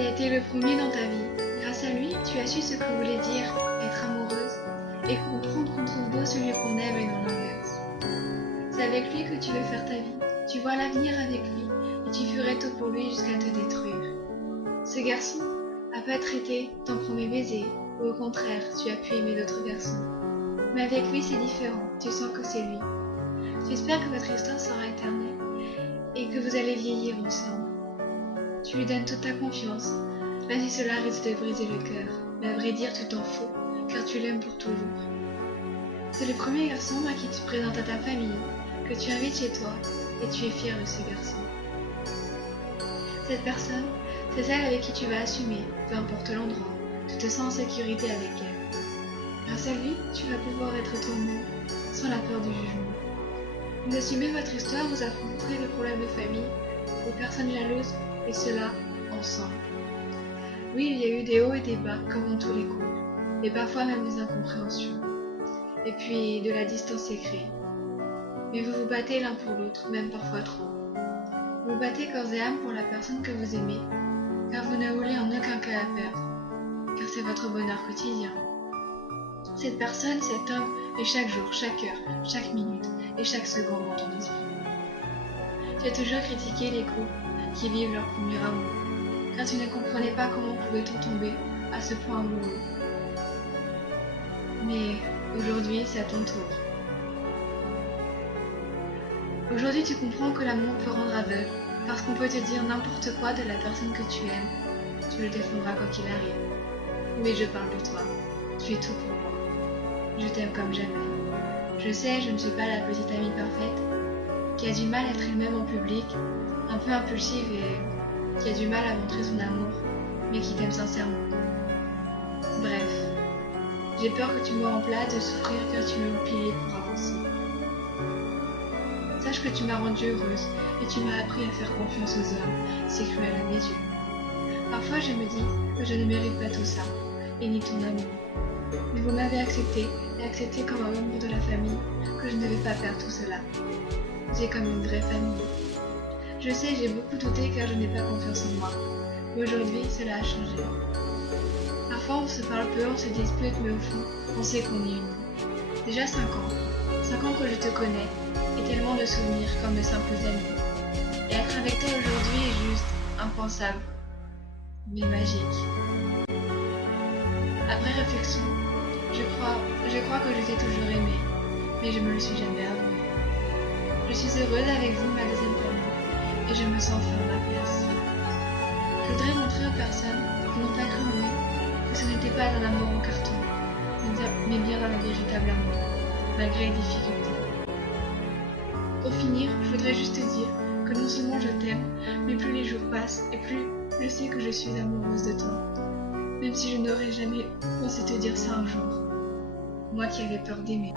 Il a été le premier dans ta vie. Grâce à lui, tu as su ce que voulait dire être amoureuse et comprendre qu'on trouve beau celui qu'on aime et non l'inverse. C'est avec lui que tu veux faire ta vie. Tu vois l'avenir avec lui et tu ferais tout pour lui jusqu'à te détruire. Ce garçon n'a pas traité ton premier baiser, ou au contraire, tu as pu aimer d'autres garçons. Mais avec lui, c'est différent, tu sens que c'est lui. J'espère que votre histoire sera éternelle et que vous allez vieillir ensemble. Tu lui donnes toute ta confiance, même si cela risque de briser le cœur. Mais à vrai dire, tu t'en fous, car tu l'aimes pour toujours. C'est le premier garçon à qui tu présentes à ta famille, que tu invites chez toi, et tu es fier de ce garçon. Cette personne, c'est celle avec qui tu vas assumer, peu importe l'endroit, tu te sens en sécurité avec elle. Grâce à lui, tu vas pouvoir être toi-même, sans la peur du jugement. Vous assumez votre histoire, vous affronterez les problèmes de famille, les personnes jalouses, et cela ensemble. Oui, il y a eu des hauts et des bas, comme dans tous les couples, et parfois même des incompréhensions. Et puis, de la distance s'est créée. Mais vous vous battez l'un pour l'autre, même parfois trop. Vous vous battez corps et âme pour la personne que vous aimez, car vous ne voulez en aucun cas la perdre, car c'est votre bonheur quotidien. Cette personne, cet homme, est chaque jour, chaque heure, chaque minute et chaque seconde dans ton esprit. Tu as toujours critiqué les couples qui vivent leur premier amour, car tu ne comprenais pas comment pouvait-on tomber à ce point amoureux. Mais aujourd'hui, c'est à ton tour. Aujourd'hui, tu comprends que l'amour peut rendre aveugle, parce qu'on peut te dire n'importe quoi de la personne que tu aimes. Tu le défendras quoi qu'il arrive. Oui, je parle de toi. Tu es tout pour moi. Je t'aime comme jamais. Je sais, je ne suis pas la petite amie parfaite, qui a du mal à être elle-même en public, un peu impulsive et qui a du mal à montrer son amour, mais qui t'aime sincèrement. Bref, j'ai peur que tu me remplaces de souffrir car tu me pilier pour avancer. Sache que tu m'as rendue heureuse et tu m'as appris à faire confiance aux hommes, c'est cruel à mes yeux. Parfois je me dis que je ne mérite pas tout ça, et ni ton amour. Mais vous m'avez accepté, et accepté comme un membre de la famille, que je ne devais pas faire tout cela. J'ai comme une vraie famille. Je sais, j'ai beaucoup douté car je n'ai pas confiance en moi. Mais aujourd'hui, cela a changé. Parfois on se parle peu, on se dispute, mais au fond, on sait qu'on est unis. Déjà 5 ans. 5 ans que je te connais, et tellement de souvenirs comme de simples amis. Et être avec toi aujourd'hui est juste impensable, mais magique. Après réflexion, je crois que je t'ai toujours aimé, mais je me le suis jamais avoué. Je suis heureuse avec vous, ma deuxième famille, et je me sens faire ma place. Je voudrais montrer aux personnes qui n'ont pas cru en nous que ce n'était pas un amour en carton, mais bien un véritable amour, malgré les difficultés. Pour finir, je voudrais juste te dire que non seulement je t'aime, mais plus les jours passent et plus je sais que je suis amoureuse de toi. Même si je n'aurais jamais pensé te dire ça un jour. Moi qui avais peur d'aimer.